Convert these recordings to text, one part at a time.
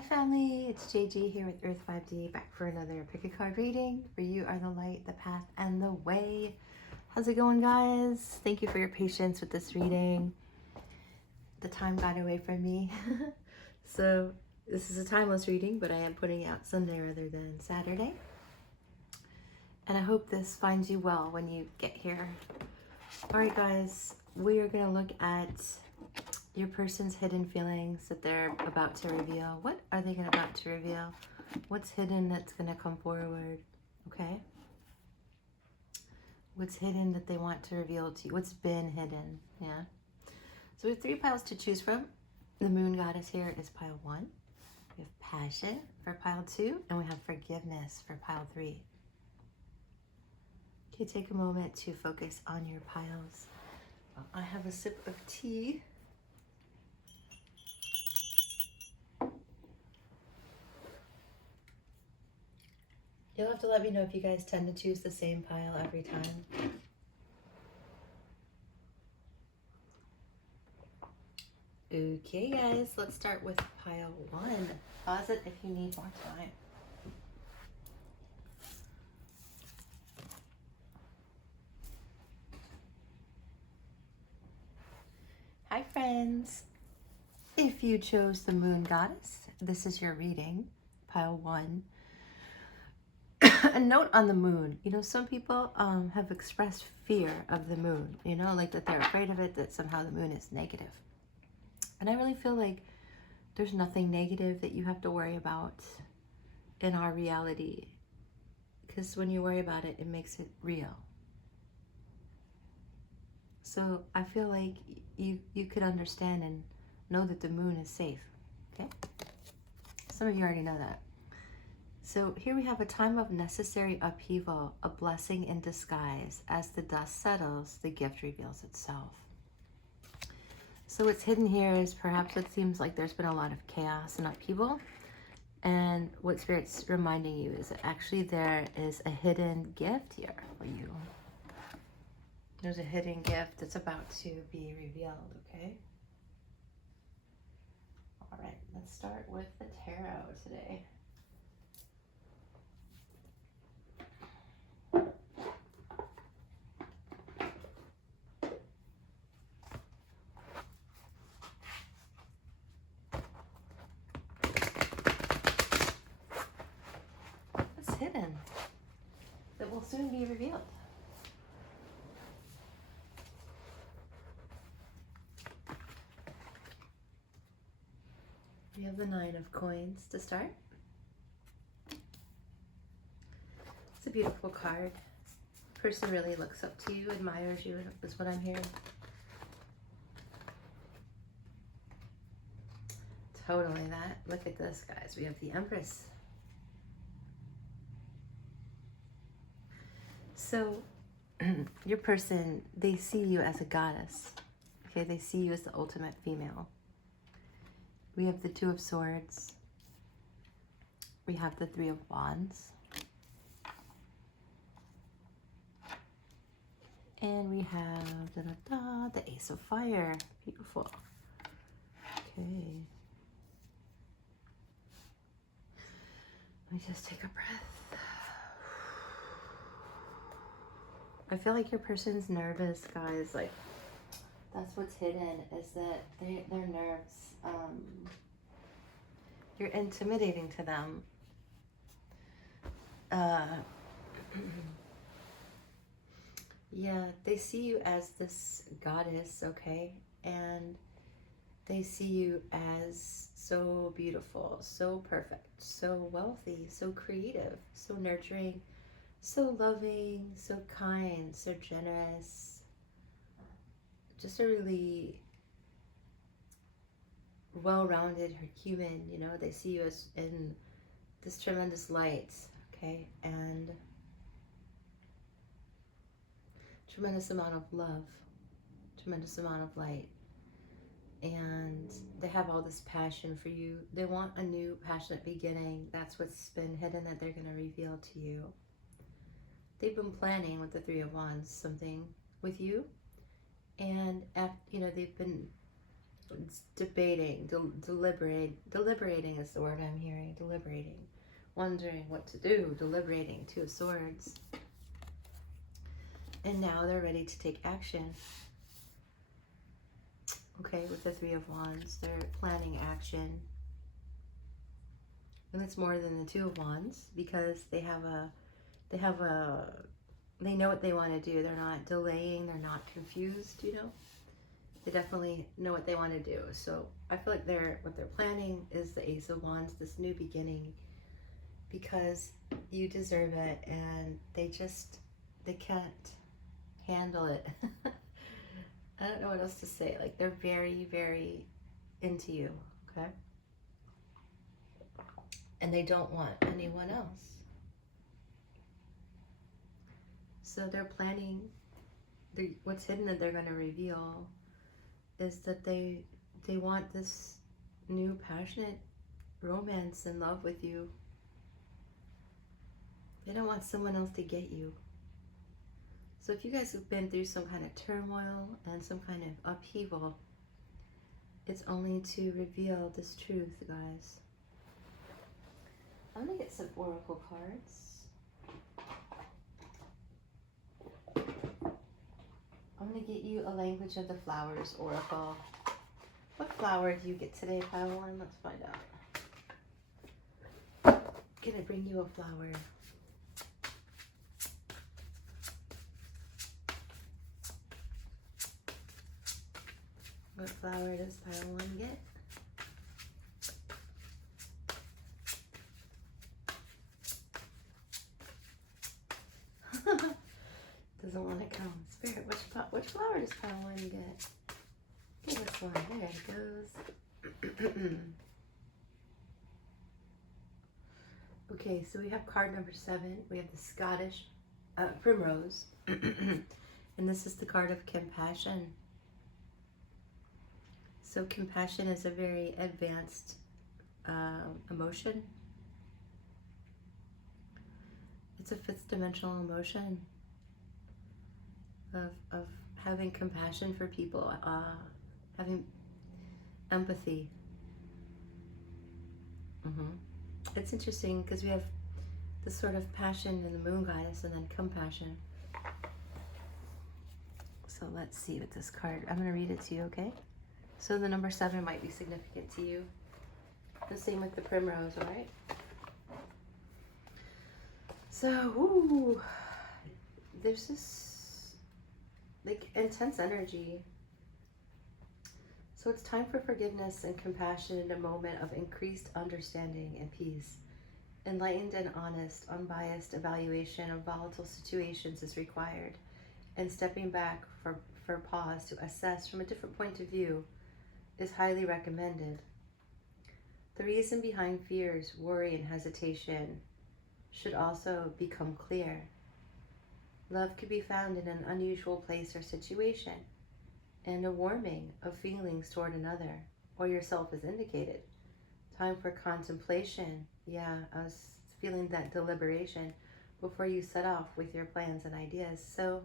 Hi family, it's JG here with Earth 5D, back for another pick a card reading. For you are the light, the path, and the way. How's it going, guys? Thank you for your patience with this reading. The time got away from me. So this is a timeless reading, but I am putting out Sunday rather than Saturday. And I hope this finds you well when you get here. All right, guys, we are going to look at your person's hidden feelings that they're about to reveal. What are they about to reveal? What's hidden that's going to come forward? Okay. What's hidden that they want to reveal to you? What's been hidden? Yeah. So we have 3 piles to choose from. The moon goddess here is pile 1. We have passion for pile 2. And we have forgiveness for pile 3. Okay, take a moment to focus on your piles. I have a sip of tea. You'll have to let me know if you guys tend to choose the same pile every time. Okay, guys, let's start with pile 1. Pause it if you need more time. Hi, friends. If you chose the moon goddess, this is your reading, pile 1. A note on the moon. You know, some people have expressed fear of the moon, you know, like that they're afraid of it, that somehow the moon is negative. And I really feel like there's nothing negative that you have to worry about in our reality. Because when you worry about it, it makes it real. So I feel like you could understand and know that the moon is safe, okay? Some of you already know that. So here we have a time of necessary upheaval, a blessing in disguise. As the dust settles, the gift reveals itself. So what's hidden here is perhaps it seems like there's been a lot of chaos and upheaval. And what Spirit's reminding you is that actually there is a hidden gift here for you. There's a hidden gift that's about to be revealed, okay? All right, let's start with the tarot today. What's hidden that will soon be revealed? We have the 9 of coins to start. It's a beautiful card. The person really looks up to you, admires you, is what I'm hearing. Totally that. Look at this, guys. We have the Empress. So your person, they see you as a goddess. Okay, they see you as the ultimate female. We have the 2 of Swords. We have the 3 of Wands. And we have the Ace of Fire. Beautiful. Okay. Let me just take a breath. I feel like your person's nervous, guys. Like, that's what's hidden, is that their nerves. You're intimidating to them. Yeah, they see you as this goddess, okay? And they see you as so beautiful, so perfect, so wealthy, so creative, so nurturing, so loving, so kind, so generous. Just a really well-rounded human, you know? They see you as in this tremendous light, okay? And tremendous amount of love, tremendous amount of light. And they have all this passion for you. They want a new passionate beginning. That's what's been hidden that they're going to reveal to you. They've been planning with the 3 of Wands something with you. And, you know, they've been It's debating, deliberating is the word I'm hearing. Deliberating, wondering what to do, deliberating. Two of Swords. And now they're ready to take action. Okay, with the Three of Wands, they're planning action. And it's more than the Two of Wands because they know what they want to do. They're not delaying, they're not confused, you know. They definitely know what they want to do. So I feel like what they're planning is the Ace of Wands, this new beginning, because you deserve it, and they can't handle it. I don't know what else to say. Like, they're very, very into you, okay? And they don't want anyone else. So they're planning, what's hidden that they're going to reveal is that they want this new passionate romance and love with you. They don't want someone else to get you. So if you guys have been through some kind of turmoil and some kind of upheaval, it's only to reveal this truth, guys. I'm going to get some oracle cards. I'm going to get you a Language of the Flowers oracle. What flower do you get today, Pile 1? Let's find out. I'm going to bring you a flower. What flower does Pile 1 get? Doesn't want to come. Spirit, which flower does Pile 1 get? Get this one. There it goes. Okay, so we have card number 7. We have the Scottish primrose. And this is the card of compassion. So compassion is a very advanced emotion. It's a 5th dimensional emotion of having compassion for people, having empathy. It's interesting because we have this sort of passion in the Moon Goddess and then compassion. So let's see with this card. I'm going to read it to you, okay? So the number 7 might be significant to you. The same with the primrose, all right? So, there's this like intense energy. So it's time for forgiveness and compassion in a moment of increased understanding and peace. Enlightened and honest, unbiased evaluation of volatile situations is required, and stepping back for pause to assess from a different point of view is highly recommended. The reason behind fears, worry, and hesitation should also become clear. Love could be found in an unusual place or situation, and a warming of feelings toward another or yourself is indicated. Time for contemplation. Yeah, I was feeling that deliberation before you set off with your plans and ideas. So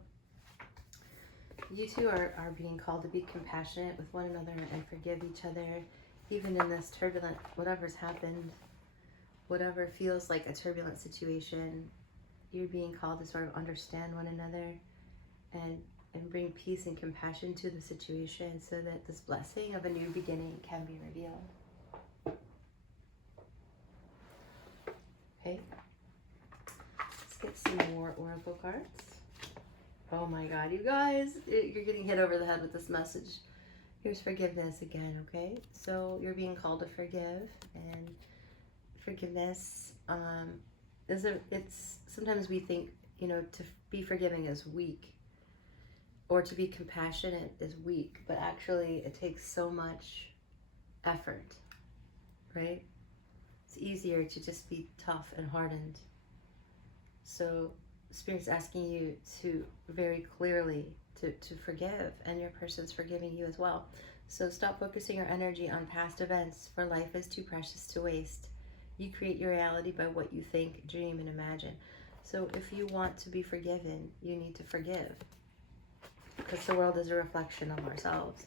you two are being called to be compassionate with one another and forgive each other, even in this turbulent, whatever's happened, whatever feels like a turbulent situation. You're being called to sort of understand one another and bring peace and compassion to the situation so that this blessing of a new beginning can be revealed. Okay, let's get some more oracle cards. Oh my God, you guys, you're getting hit over the head with this message. Here's forgiveness again, okay? So you're being called to forgive, and forgiveness it's sometimes we think, you know, to be forgiving is weak, or to be compassionate is weak, but actually it takes so much effort, right? It's easier to just be tough and hardened. So Spirit's asking you to very clearly to forgive, and your person's forgiving you as well. So stop focusing your energy on past events, for life is too precious to waste. You create your reality by what you think, dream, and imagine. So if you want to be forgiven, you need to forgive, because the world is a reflection of ourselves.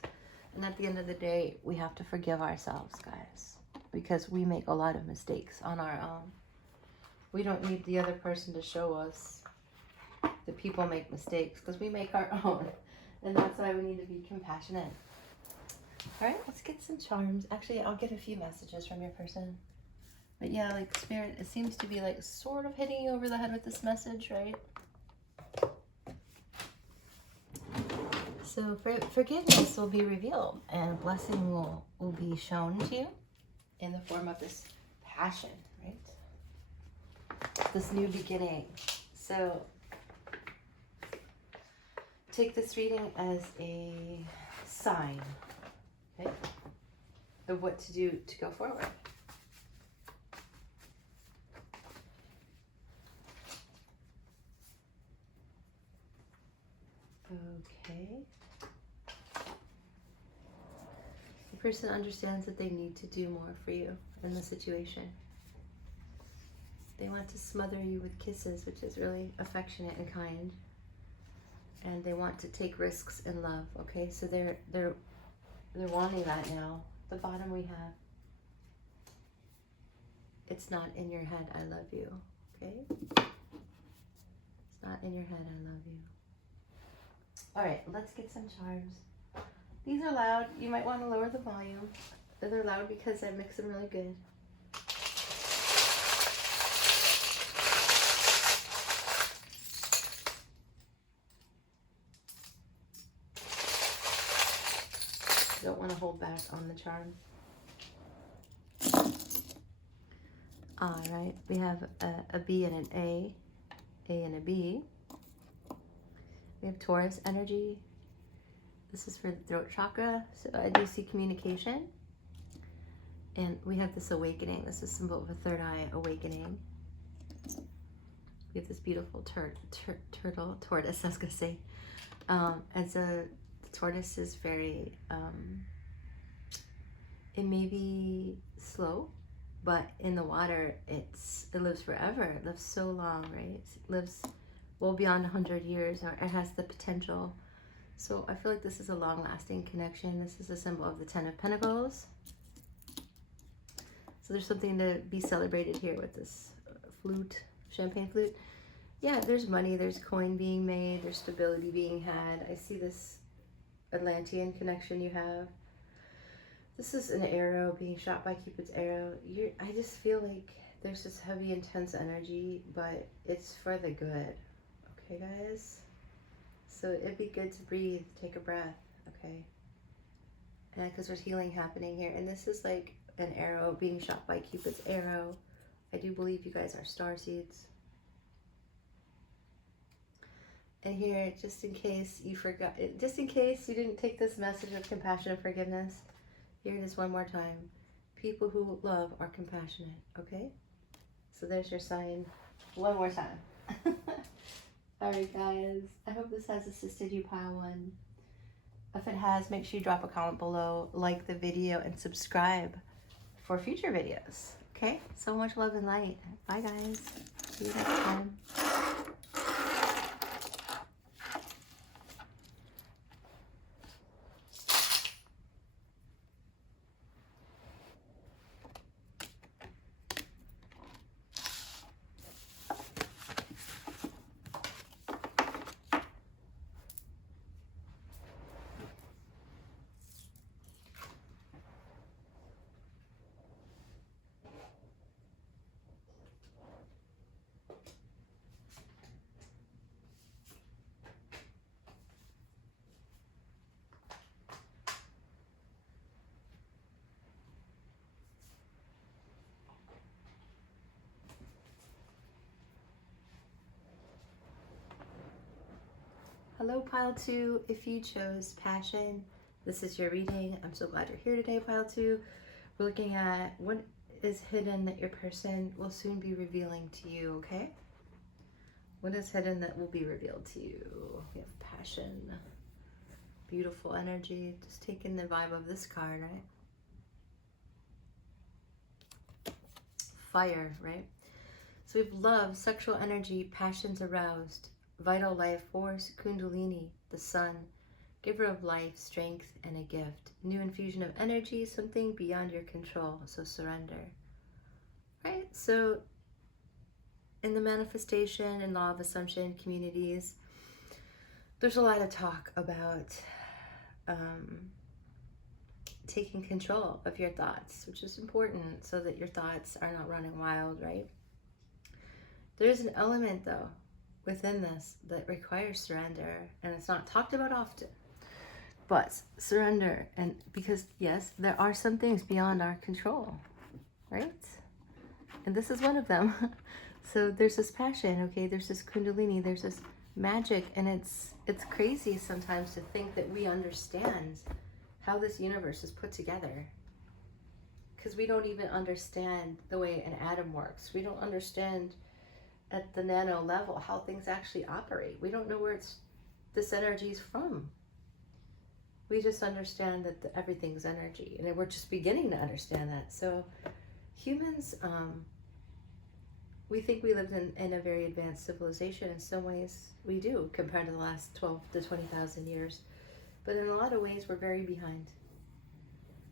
And at the end of the day, we have to forgive ourselves, guys, because we make a lot of mistakes on our own. We don't need the other person to show us that people make mistakes, because we make our own. And that's why we need to be compassionate. All right, let's get some charms. Actually, I'll get a few messages from your person. But yeah, like Spirit, it seems to be like sort of hitting you over the head with this message, right? So forgiveness will be revealed, and blessing will be shown to you in the form of this passion, right? This new beginning. So take this reading as a sign, okay, of what to do to go forward. Okay. The person understands that they need to do more for you in the situation. They want to smother you with kisses, which is really affectionate and kind. And they want to take risks in love, okay? So they're wanting that now. The bottom we have, it's not in your head, I love you, okay? It's not in your head, I love you. All right, let's get some charms. These are loud. You might want to lower the volume. They're loud because I mix them really good. Don't want to hold back on the charm. All right, we have a B and an A and a B. We have Taurus energy. This is for the throat chakra, so I do see communication. And we have this awakening. This is symbol of a third eye awakening. We have this beautiful tortoise, I was gonna say. The tortoise is very, it may be slow, but in the water, it lives forever. It lives so long, right? It lives well beyond 100 years, or it has the potential. So I feel like this is a long-lasting connection. This is a symbol of the 10 of Pentacles. So there's something to be celebrated here with this flute, champagne flute. Yeah, there's money, there's coin being made, there's stability being had. I see this Atlantean connection you have. This is an arrow being shot by Cupid's arrow. I just feel like there's this heavy, intense energy, but it's for the good. Okay, guys? So it'd be good to breathe, take a breath, okay? And because there's healing happening here. And this is like an arrow being shot by Cupid's arrow. I do believe you guys are starseeds. And here, just in case you forgot, just in case you didn't take this message of compassion and forgiveness, here it is one more time. People who love are compassionate, okay? So there's your sign one more time. All right, guys. I hope this has assisted you, pile one. If it has, make sure you drop a comment below, like the video, and subscribe for future videos. Okay? So much love and light. Bye, guys. See you next time. Hello, pile two. If you chose passion, this is your reading. I'm so glad you're here today, pile two. We're looking at what is hidden that your person will soon be revealing to you, okay? What is hidden that will be revealed to you? We have passion, beautiful energy. Just taking the vibe of this card, right? Fire, right? So we have love, sexual energy, passions aroused, vital life force, kundalini, the sun, giver of life, strength, and a gift. New infusion of energy, something beyond your control. So surrender. Right? So in the manifestation and law of assumption communities, there's a lot of talk about taking control of your thoughts, which is important so that your thoughts are not running wild, right? There's an element, though, within this that requires surrender, and it's not talked about often. But surrender, and because, yes, there are some things beyond our control, right? And this is one of them. So there's this passion, okay? There's this kundalini, there's this magic, and it's crazy sometimes to think that we understand how this universe is put together, because we don't even understand the way an atom works. We don't understand at the nano level how things actually operate. We don't know where this energy is from. We just understand that everything's energy, and we're just beginning to understand that. So humans, we think we lived in a very advanced civilization. In some ways we do, compared to the last 12 to 20,000 years. But in a lot of ways, we're very behind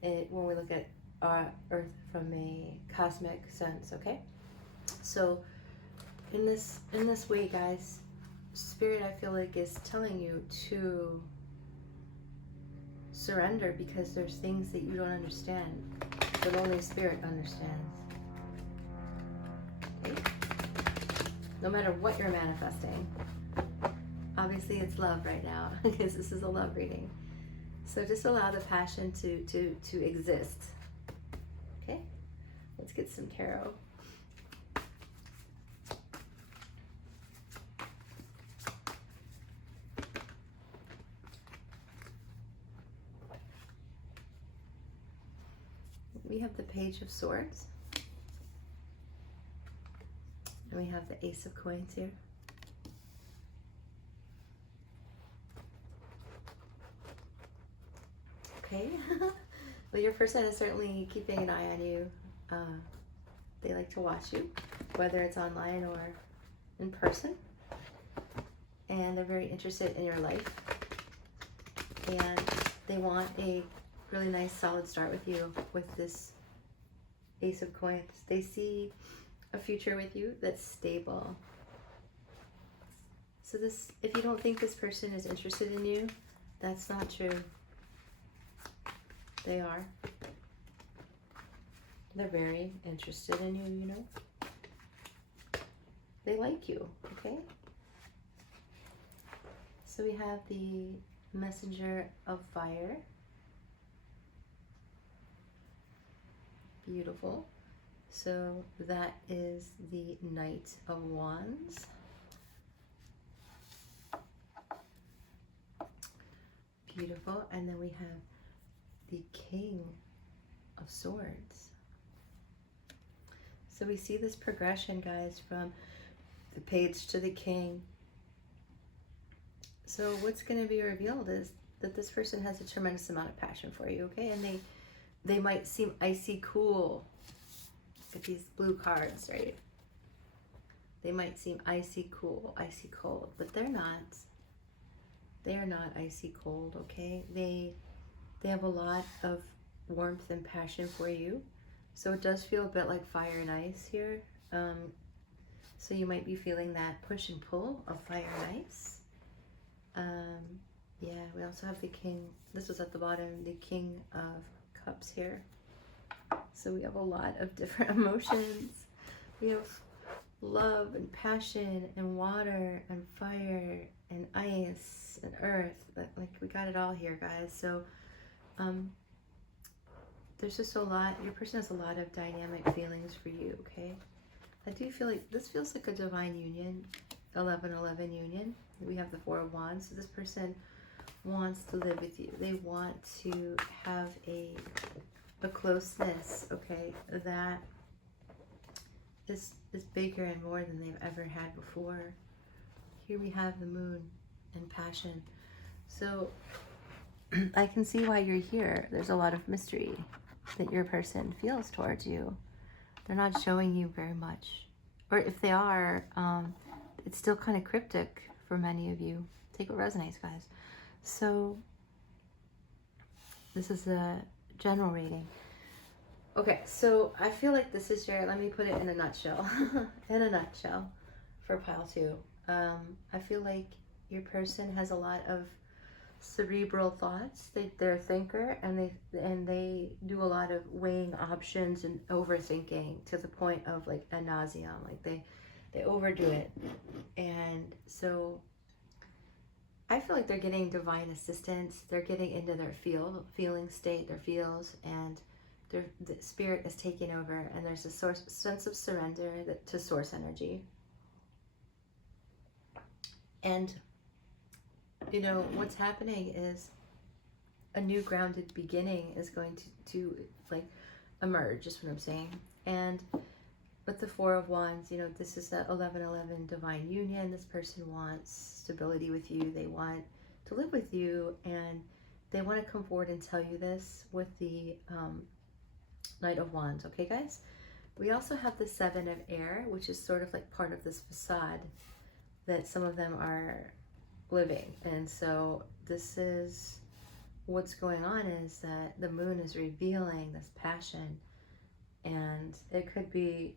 when we look at our Earth from a cosmic sense, okay? So in this way, guys, Spirit, I feel like, is telling you to surrender, because there's things that you don't understand, but only Spirit understands. Okay? No matter what you're manifesting. Obviously, it's love right now, because this is a love reading. So just allow the passion to exist. Okay? Let's get some tarot. We have the Page of Swords. And we have the Ace of Coins here. Okay. Well, your person is certainly keeping an eye on you. They like to watch you, whether it's online or in person. And they're very interested in your life. And they want a really nice, solid start with you with this Ace of Coins. They see a future with you that's stable. So this, if you don't think this person is interested in you, that's not true. They are. They're very interested in you, you know. They like you, okay? So we have the Messenger of Fire. Beautiful. So that is the Knight of Wands. Beautiful. And then we have the King of Swords. So we see this progression, guys, from the Page to the King. So what's going to be revealed is that this person has a tremendous amount of passion for you, okay? And they might seem icy cool with these blue cards, right? They might seem icy cool, icy cold, but they're not. They are not icy cold, okay? They have a lot of warmth and passion for you. So it does feel a bit like fire and ice here. So you might be feeling that push and pull of fire and ice. Yeah, we also have the King. This was at the bottom, the King of Cups here. So we have a lot of different emotions. We have love and passion and water and fire and ice and earth. Like, we got it all here, guys. So there's just a lot. Your person has a lot of dynamic feelings for you, okay? I do feel like this feels like a divine union, 11-11 union. We have the Four of Wands. So this person wants to live with you. They want to have a closeness, okay, that is bigger and more than they've ever had before. Here we have the Moon and passion. So I can see why you're here. There's a lot of mystery that your person feels towards you. They're not showing you very much. Or if they are, it's still kind of cryptic for many of you. Take what resonates, guys. So This is a general reading. Okay, so I feel like this is your, let me put it in a nutshell. In a nutshell for pile 2. I feel like your person has a lot of cerebral thoughts. They're a thinker, and they do a lot of weighing options and overthinking to the point of like a nauseam. Like they overdo it. And so I feel like they're getting divine assistance. They're getting into their feeling state, their feels, and the spirit is taking over, and there's a sense of surrender to source energy. And you know what's happening is a new grounded beginning is going to like emerge, is what I'm saying. And with the 4 of Wands, you know, this is that 11-11 divine union. This person wants stability with you. They want to live with you, and they want to come forward and tell you this with the Knight of Wands. Okay, guys? We also have the 7 of Air, which is sort of like part of this facade that some of them are living. And so this is what's going on, is that the moon is revealing this passion, and it could be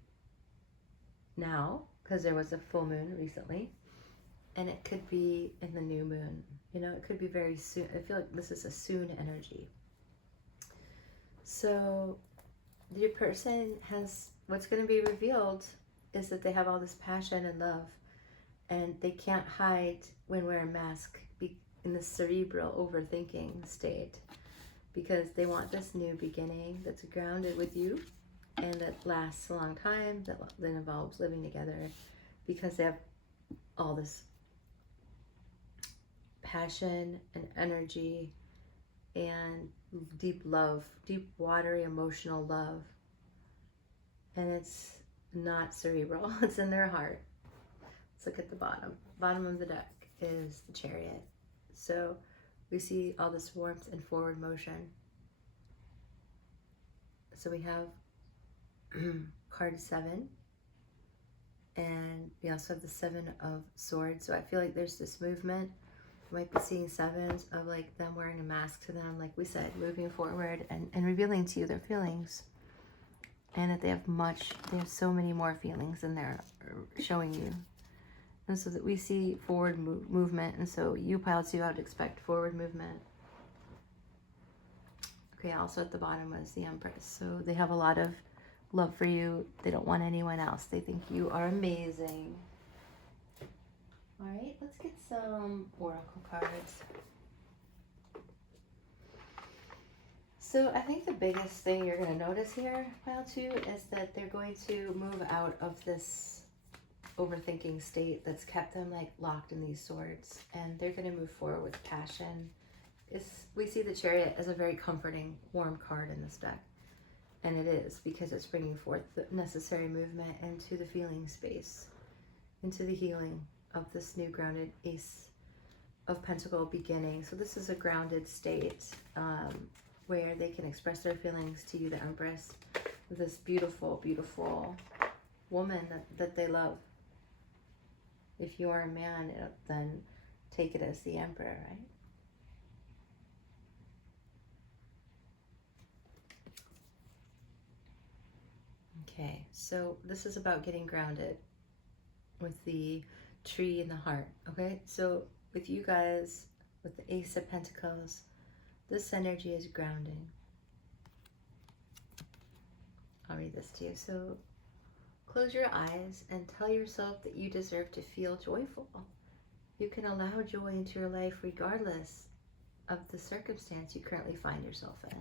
now because there was a full moon recently, and it could be in the new moon. You know, it could be very soon. I feel like this is a soon energy. So your person has, what's going to be revealed is that they have all this passion and love, and they can't hide when wearing a mask in the cerebral overthinking state, because they want this new beginning that's grounded with you and that lasts a long time, that involves living together, because they have all this passion and energy and deep love, deep watery emotional love. And it's not cerebral, it's in their heart. Let's look at the bottom of the deck is the Chariot. So we see all this warmth and forward motion. So we have card 7, and we also have the 7 of Swords. So I feel like there's this movement. You might be seeing 7s of like them wearing a mask to them, like we said, moving forward and revealing to you their feelings, and that they have so many more feelings than they're showing you. And so that we see forward movement, and so you pile 2, I would expect forward movement. Okay, also at the bottom was the Empress. So they have a lot of love for you. They don't want anyone else. They think you are amazing. All right, let's get some oracle cards. So I think the biggest thing you're going to notice here, pile 2, is that they're going to move out of this overthinking state that's kept them like locked in these swords, and they're going to move forward with passion. We see the Chariot as a very comforting, warm card in this deck, and it is, because it's bringing forth the necessary movement into the feeling space, into the healing of this new grounded Ace of Pentacle beginning. So this is a grounded state where they can express their feelings to you, the Empress, this beautiful, beautiful woman that they love. If you are a man, then take it as the Emperor, right? Okay, so this is about getting grounded with the tree in the heart, okay? So with you guys, with the Ace of Pentacles, this energy is grounding. I'll read this to you. So close your eyes and tell yourself that you deserve to feel joyful. You can allow joy into your life regardless of the circumstance you currently find yourself in.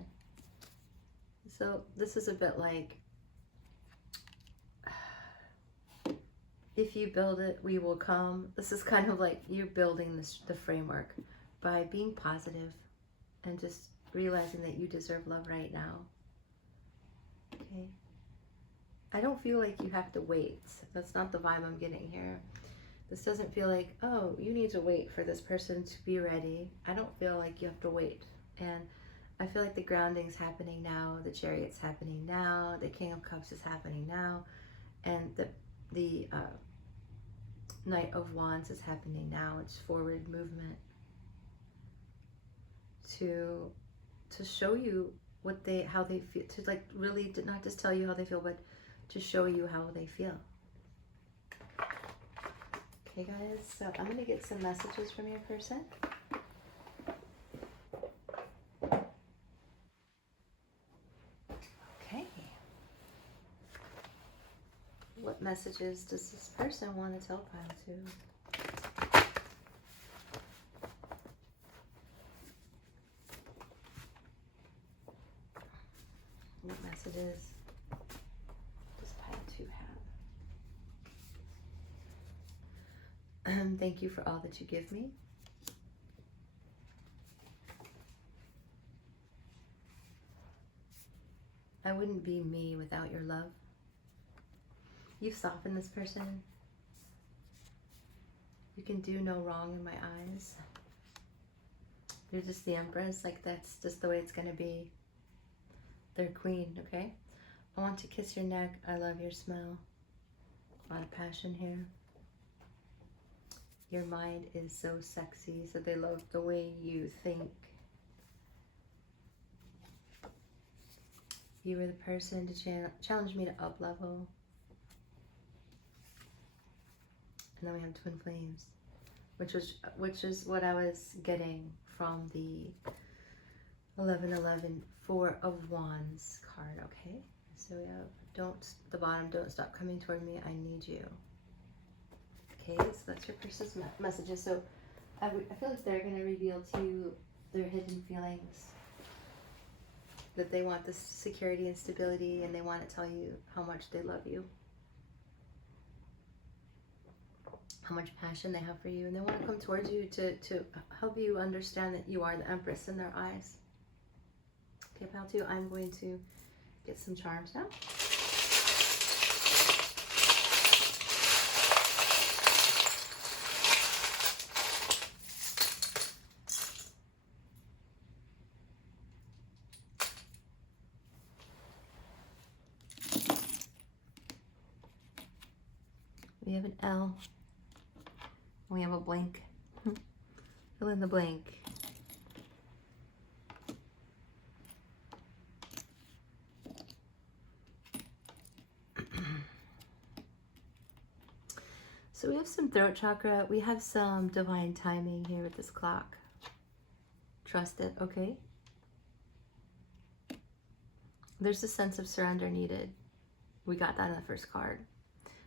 So this is a bit like, if you build it, we will come. This is kind of like you're building the framework by being positive and just realizing that you deserve love right now. Okay. I don't feel like you have to wait. That's not the vibe I'm getting here. This doesn't feel like, oh, you need to wait for this person to be ready. I don't feel like you have to wait. And I feel like the grounding's happening now, the Chariot's happening now, the King of Cups is happening now, and the Knight of Wands is happening now. It's forward movement to to show you how they feel, to like really not just tell you how they feel, but to show you how they feel. Okay guys, so I'm going to get some messages from your person. Okay. What messages does this person want to tell Pile 2? What messages does Pile 2 have? Thank you for all that you give me. I wouldn't be me without your love. You've softened this person. You can do no wrong in my eyes. You're just the Empress, like that's just the way it's gonna be. They're queen, okay? I want to kiss your neck. I love your smell. A lot of passion here. Your mind is so sexy, so they love the way you think. You were the person to challenge me to up level. And then we have twin flames, which is what I was getting from the 1111 Four of Wands card. Okay, so we have don't stop coming toward me. I need you. Okay, so that's your person's messages. So I feel like they're going to reveal to you their hidden feelings, that they want this security and stability, and they want to tell you how much they love you, how much passion they have for you, and they want to come towards you to help you understand that you are the Empress in their eyes. Okay, Pile 2, I'm going to get some charms now. We have an L. We have a blank. Fill in the blank. So we have some throat chakra. We have some divine timing here with this clock. Trust it, okay? There's a sense of surrender needed. We got that in the first card.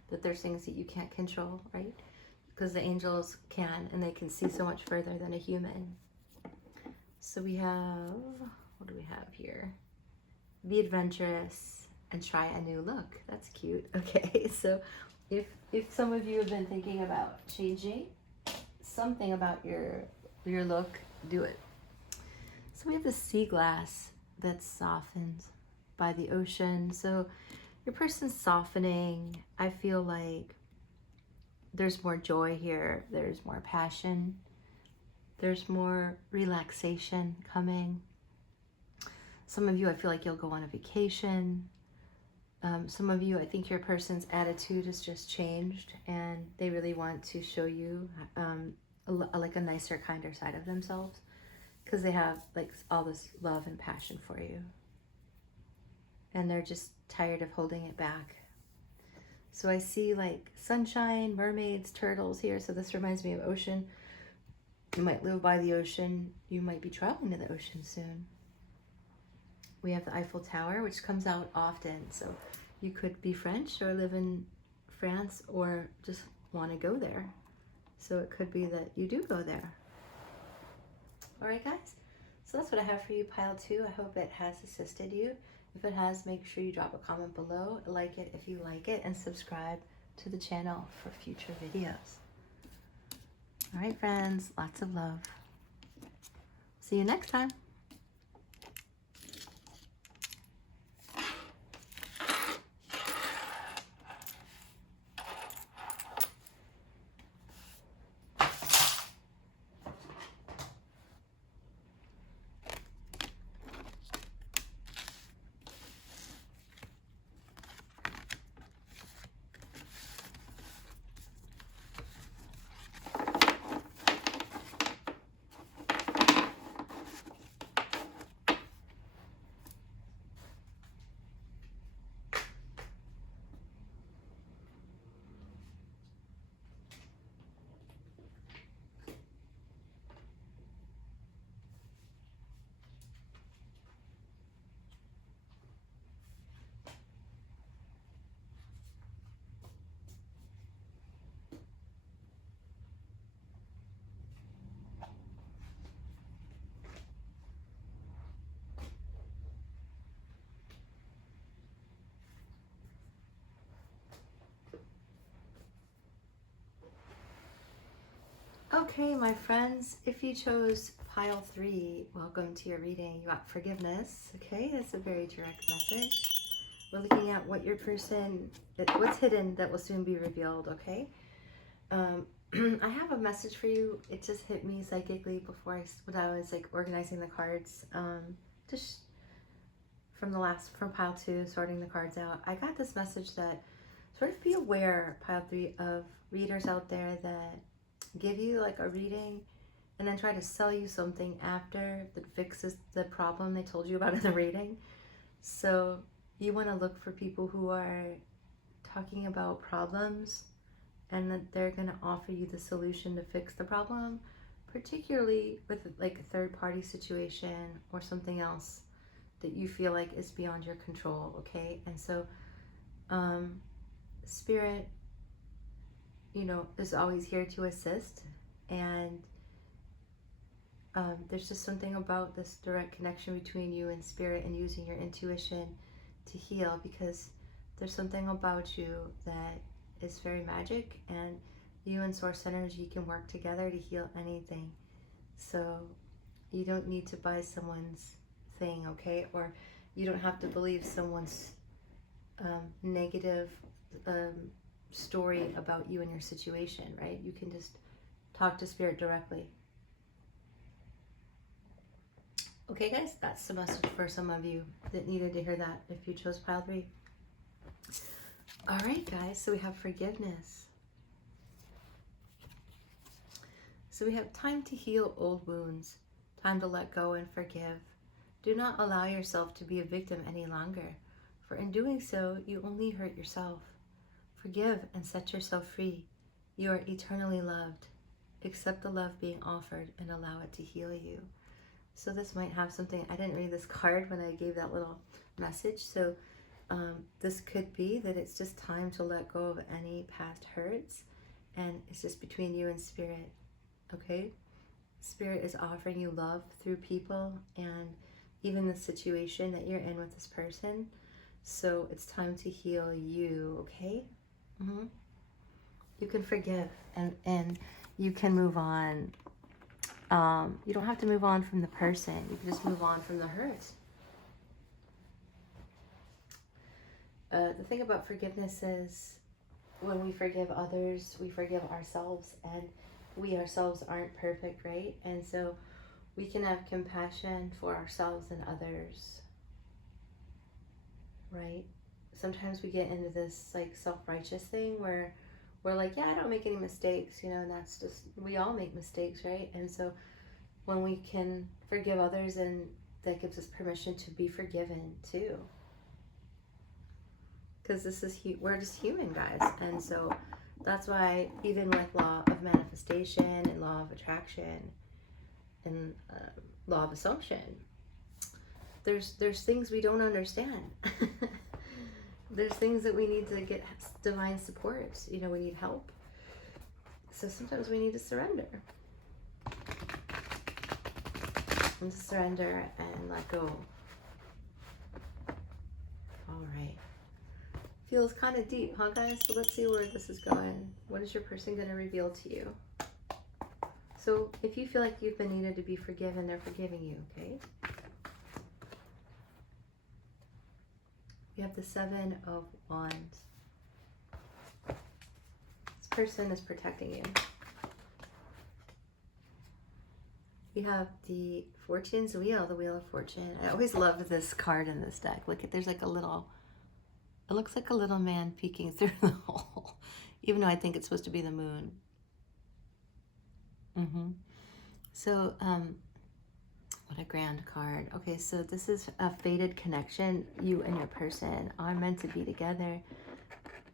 That there's things that you can't control, right? Because the angels can, and they can see so much further than a human. So we have, what do we have here? Be adventurous and try a new look. That's cute. Okay, so if some of you have been thinking about changing something about your look, do it. So we have the sea glass that's softened by the ocean. So your person's softening. I feel like there's more joy here. There's more passion. There's more relaxation coming. Some of you, I feel like you'll go on a vacation. Some of you, I think your person's attitude has just changed, and they really want to show you like a nicer, kinder side of themselves, because they have like all this love and passion for you, and they're just tired of holding it back. So I see like sunshine, mermaids, turtles here. So this reminds me of ocean. You might live by the ocean. You might be traveling to the ocean soon. We have the Eiffel Tower, which comes out often. So you could be French or live in France or just want to go there. So it could be that you do go there. All right, guys. So that's what I have for you, Pile 2. I hope it has assisted you. If it has, make sure you drop a comment below, like it if you like it, and subscribe to the channel for future videos. All right, friends, lots of love. See you next time. Okay, my friends, if you chose pile 3, welcome to your reading. You got forgiveness. Okay, that's a very direct message. We're looking at what your person, what's hidden that will soon be revealed. Okay. I have a message for you. It just hit me psychically before when I was like organizing the cards. Just from pile 2, sorting the cards out. I got this message that sort of be aware, pile 3, of readers out there that give you like a reading and then try to sell you something after that fixes the problem they told you about in the reading. So you want to look for people who are talking about problems and that they're going to offer you the solution to fix the problem, particularly with like a third-party situation or something else that you feel like is beyond your control. Okay. And so Spirit, you know, is always here to assist, and there's just something about this direct connection between you and Spirit and using your intuition to heal, because there's something about you that is very magic, and you and Source Energy can work together to heal anything. So you don't need to buy someone's thing, okay? Or you don't have to believe someone's negative story about you and your situation, right? You can just talk to Spirit directly. Okay, guys, that's the message for some of you that needed to hear that if you chose pile 3. All right, guys, so we have forgiveness. So we have time to heal old wounds, time to let go and forgive. Do not allow yourself to be a victim any longer, for in doing so, you only hurt yourself. Forgive and set yourself free. You are eternally loved. Accept the love being offered and allow it to heal you. So this might have something, I didn't read this card when I gave that little message, so this could be that it's just time to let go of any past hurts, and it's just between you and Spirit, okay? Spirit is offering you love through people and even the situation that you're in with this person. So it's time to heal you, okay? You can forgive and you can move on. You don't have to move on from the person. You can just move on from the hurt. The thing about forgiveness is when we forgive others, we forgive ourselves, and we ourselves aren't perfect, right? And so we can have compassion for ourselves and others, right? Sometimes we get into this like self-righteous thing where we're like, yeah, I don't make any mistakes, you know, and that's just, we all make mistakes, right? And so when we can forgive others, and that gives us permission to be forgiven too. Because we're just human, guys. And so that's why even with law of manifestation and law of attraction and law of assumption, there's things we don't understand. There's things that we need to get divine support. You know, we need help. So sometimes we need to surrender. And surrender and let go. All right. Feels kind of deep, huh, guys? So let's see where this is going. What is your person going to reveal to you? So if you feel like you've been needed to be forgiven, they're forgiving you, okay? We have the 7 of Wands. This person is protecting you. We have the Fortune's Wheel, the Wheel of Fortune. I always loved this card in this deck. Look, there's like a little, it looks like a little man peeking through the hole, even though I think it's supposed to be the moon. So, what a grand card. Okay, so this is a fated connection. You and your person are meant to be together,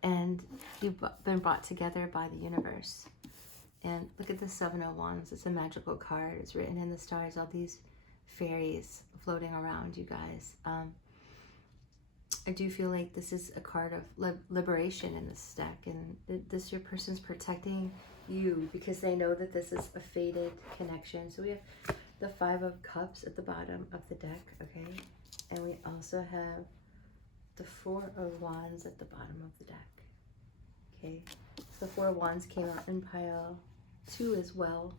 and you've been brought together by the universe. And look at the 7 of Wands. It's a magical card. It's written in the stars, all these fairies floating around you guys. I do feel like this is a card of liberation in this deck, and this your person's protecting you because they know that this is a fated connection. So we have the 5 of Cups at the bottom of the deck, okay? And we also have the 4 of Wands at the bottom of the deck, okay? So the 4 of Wands came out in pile too as well.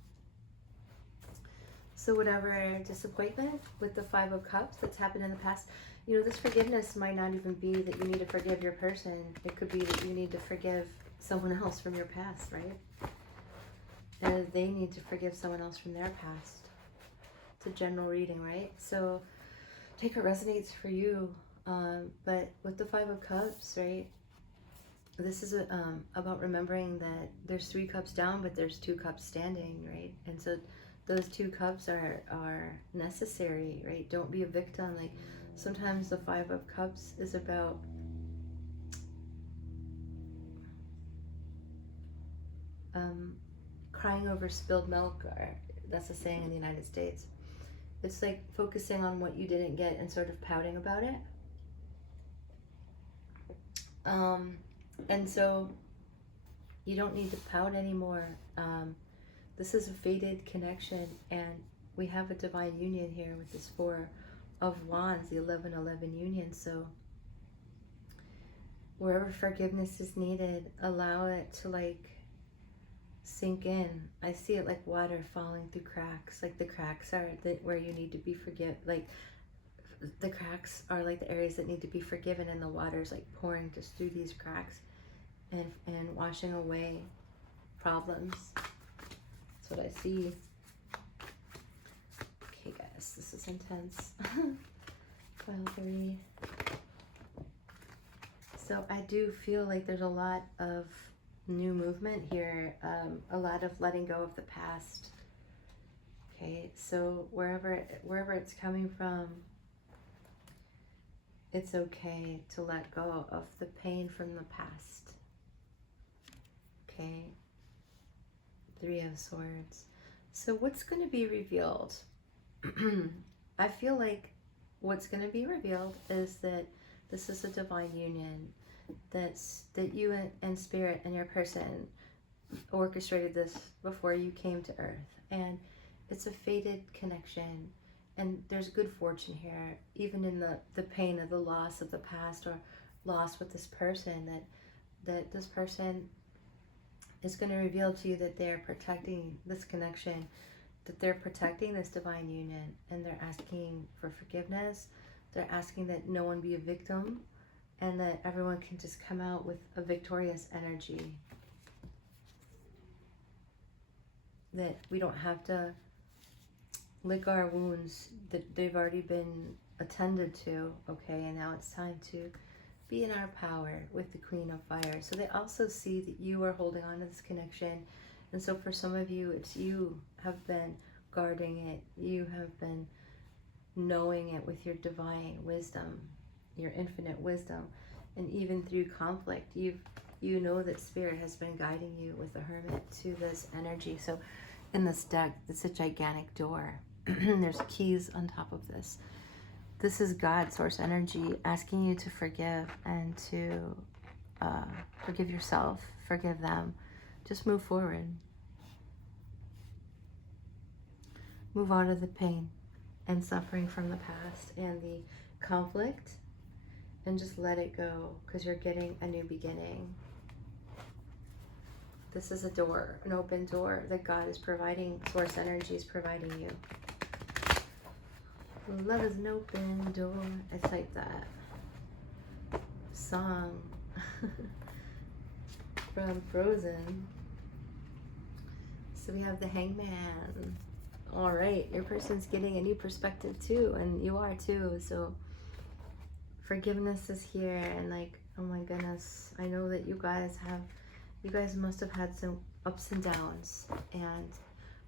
So whatever disappointment with the Five of Cups that's happened in the past, you know, this forgiveness might not even be that you need to forgive your person. It could be that you need to forgive someone else from your past, right? And they need to forgive someone else from their past. It's a general reading, right? So take what resonates for you. But with the Five of Cups, right, this is about remembering that there's 3 cups down, but there's 2 cups standing, right? And so those 2 cups are necessary, right? Don't be a victim. Like sometimes the Five of Cups is about crying over spilled milk, or that's a saying in the United States. It's like focusing on what you didn't get and sort of pouting about it. And so you don't need to pout anymore. This is a fated connection, and we have a divine union here with this 4 of Wands, the 11-11 union. So wherever forgiveness is needed, allow it to like sink in. I see it like water falling through cracks. Like the cracks are where you need to be like the cracks are like the areas that need to be forgiven, and the water's like pouring just through these cracks and washing away problems. That's what I see. Okay guys, this is intense. Pile 3. So I do feel like there's a lot of new movement here, a lot of letting go of the past. Okay, so wherever it's coming from, it's okay to let go of the pain from the past. Okay, 3 of Swords. So what's going to be revealed? I feel like what's going to be revealed is that this is a divine union. That you and Spirit and your person orchestrated this before you came to Earth, and it's a fated connection, and there's good fortune here, even in the pain of the loss of the past or loss with this person, that this person is going to reveal to you that they're protecting this connection, that they're protecting this divine union, and they're asking for forgiveness. They're asking that no one be a victim, and that everyone can just come out with a victorious energy. That we don't have to lick our wounds, that they've already been attended to, okay? And now it's time to be in our power with the Queen of Fire. So they also see that you are holding on to this connection. And so for some of you, it's you have been guarding it. You have been knowing it with your divine wisdom, your infinite wisdom. And even through conflict, you know that Spirit has been guiding you with the Hermit to this energy. So in this deck, it's a gigantic door. There's keys on top of this. This is God, source energy, asking you to forgive and to forgive yourself, forgive them. Just move forward. Move out of the pain and suffering from the past and the conflict, and just let it go, because you're getting a new beginning. This is a door, an open door that God is providing, source energy is providing you. Love is an open door. It's like that song from Frozen. So we have the Hangman. All right, your person's getting a new perspective too, and you are too. So forgiveness is here, and like, oh my goodness, I know that you guys must have had some ups and downs, and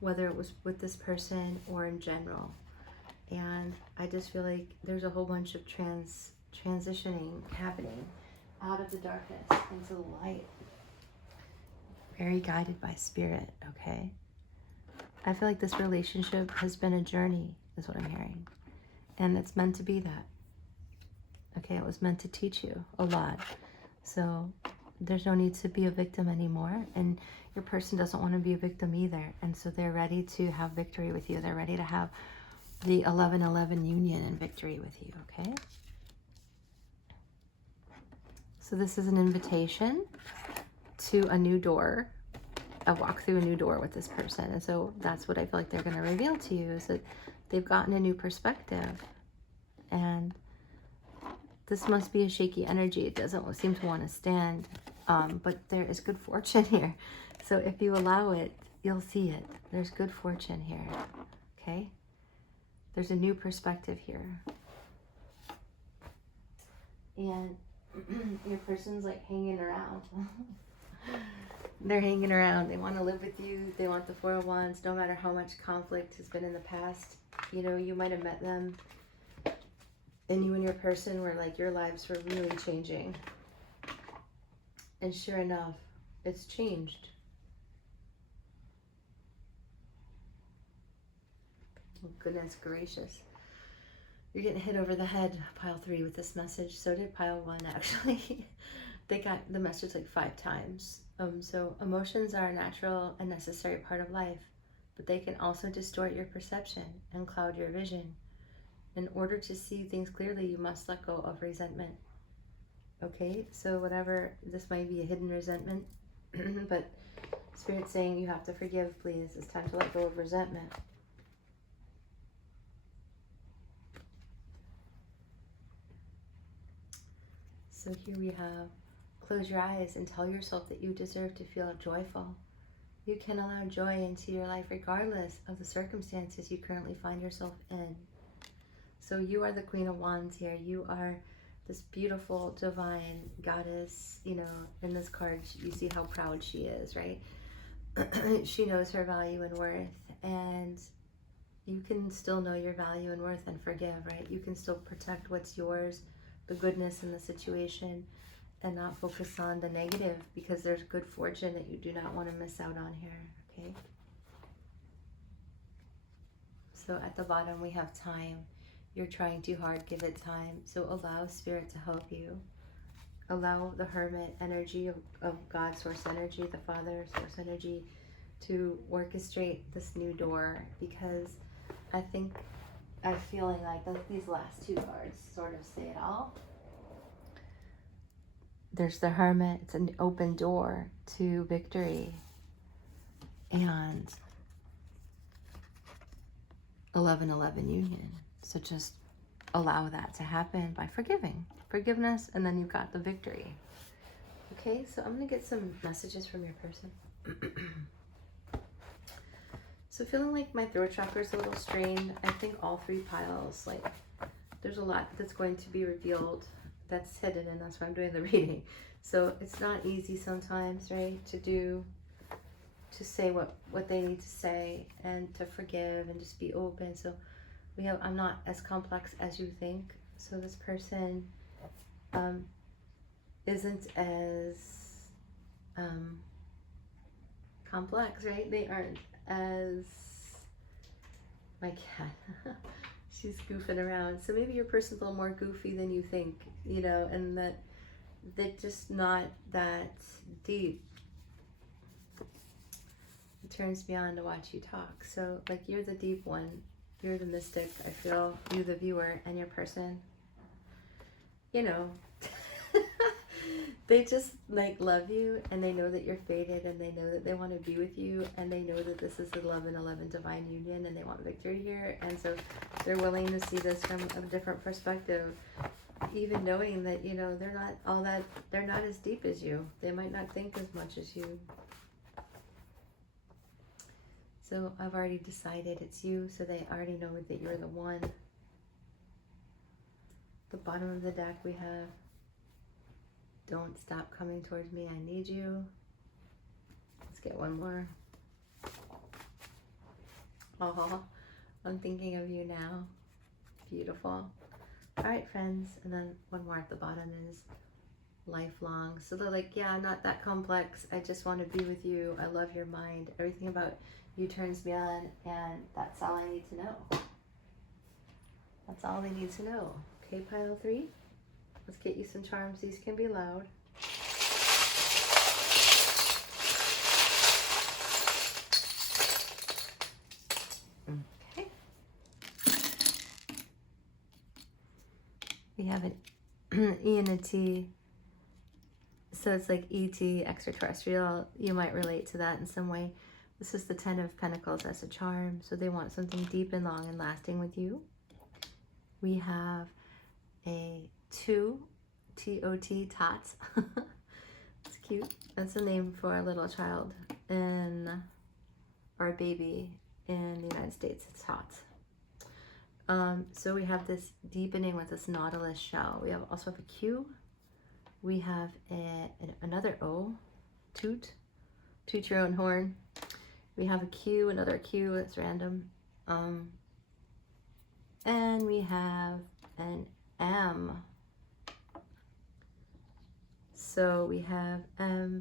whether it was with this person or in general. And I just feel like there's a whole bunch of transitioning happening out of the darkness into the light. Very guided by Spirit, okay? I feel like this relationship has been a journey, is what I'm hearing. And it's meant to be that. Okay, it was meant to teach you a lot. So there's no need to be a victim anymore. And your person doesn't want to be a victim either. And so they're ready to have victory with you. They're ready to have the 11-11 union and victory with you, okay? So this is an invitation to a new door, walk through a new door with this person. And so that's what I feel like they're going to reveal to you, is that they've gotten a new perspective. And this must be a shaky energy. It doesn't seem to want to stand, but there is good fortune here. So if you allow it, you'll see it. There's good fortune here, okay? There's a new perspective here. And your person's like hanging around. They're hanging around. They want to live with you. They want the Four of Wands, no matter how much conflict has been in the past. You know, you might have met them, and you and your person were like, your lives were really changing. And sure enough, it's changed. Oh, goodness gracious. You're getting hit over the head, pile 3, with this message. So did pile 1, actually. They got the message like 5 times. So emotions are a natural and necessary part of life, but they can also distort your perception and cloud your vision. In order to see things clearly, you must let go of resentment. Okay, so whatever, this might be a hidden resentment, but Spirit's saying you have to forgive, please. It's time to let go of resentment. So here we have, close your eyes and tell yourself that you deserve to feel joyful. You can allow joy into your life regardless of the circumstances you currently find yourself in. So you are the Queen of Wands here. You are this beautiful, divine goddess. You know, in this card, you see how proud she is, right? She knows her value and worth, and you can still know your value and worth and forgive, right? You can still protect what's yours, the goodness in the situation, and not focus on the negative, because there's good fortune that you do not want to miss out on here, okay? So at the bottom we have time. You're trying too hard, give it time. So allow Spirit to help you. Allow the Hermit energy of God, Source energy, the Father, Source energy, to orchestrate this new door, because I think I'm feeling like these last 2 cards sort of say it all. There's the Hermit. It's an open door to victory. And 11-11 union. So just allow that to happen by forgiving. Forgiveness, and then you've got the victory. Okay, so I'm going to get some messages from your person. So feeling like my throat chakra is a little strained. I think all 3 piles, like, there's a lot that's going to be revealed that's hidden, and that's why I'm doing the reading. So it's not easy sometimes, right, to say what they need to say, and to forgive and just be open. So I'm not as complex as you think. So this person isn't as complex, right? They aren't as, my cat, she's goofing around. So maybe your person's a little more goofy than you think, you know, and that they're just not that deep. It turns me on to watch you talk. So like, you're the deep one, you're the mystic, I feel, you the viewer, and your person, you know, they just like love you, and they know that you're fated, and they know that they want to be with you, and they know that this is the 11-11 divine union, and they want victory here. And so they're willing to see this from a different perspective, even knowing that, you know, they're not as deep as you. They might not think as much as you. So I've already decided it's you, so they already know that you're the one. The bottom of the deck we have, don't stop coming towards me, I need you. Let's get one more. Oh, I'm thinking of you now. Beautiful. All right, friends. And then one more at the bottom is lifelong. So they're like, yeah, I'm not that complex. I just want to be with you. I love your mind. Everything about you turns me on, and that's all I need to know. That's all they need to know. Okay, pile 3. Let's get you some charms. These can be loud. Okay. We have an E and a T So it's like ET, extraterrestrial. You might relate to that in some way. This is the 10 of Pentacles as a charm. So they want something deep and long and lasting with you. We have a 2, T-O-T, Tots. It's cute. That's a name for a little child or a baby in the United States. It's Tots. So we have this deepening with this nautilus shell. We also have a Q. We have another O, toot your own horn. We have a Q, another Q, it's random. And we have an M. So we have M-E-T-O.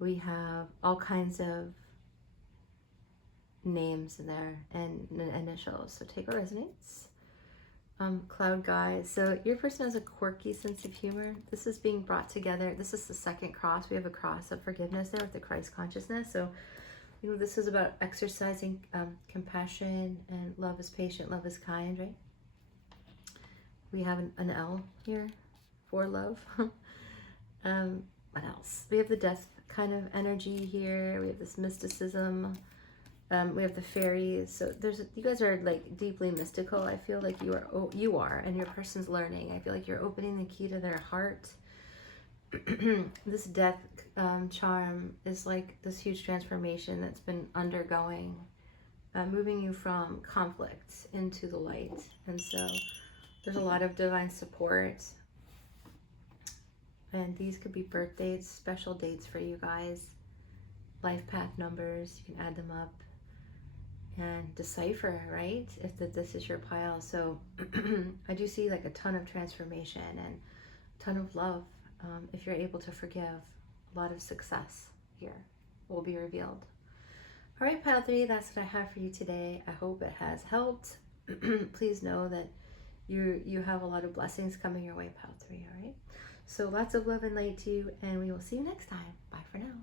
We have all kinds of names in there and initials. So take what resonates. Cloud guys. So your person has a quirky sense of humor. This is being brought together. This is the second cross. We have a cross of forgiveness there with the Christ consciousness. So, you know, this is about exercising compassion, and love is patient, love is kind, right? We have an L here for love. What else? We have the death kind of energy here. We have this mysticism. We have the fairies. So you guys are like deeply mystical. I feel like you are, and your person's learning. I feel like you're opening the key to their heart. This death charm is like this huge transformation that's been undergoing, moving you from conflict into the light. And so there's a lot of divine support. And these could be birth dates, special dates for you guys. Life path numbers, you can add them up and decipher, right? If this is your pile. So I do see like a ton of transformation and a ton of love. If you're able to forgive, a lot of success here will be revealed. All right, pile 3, that's what I have for you today. I hope it has helped. Please know that you have a lot of blessings coming your way, pile 3, all right? So lots of love and light to you, and we will see you next time. Bye for now.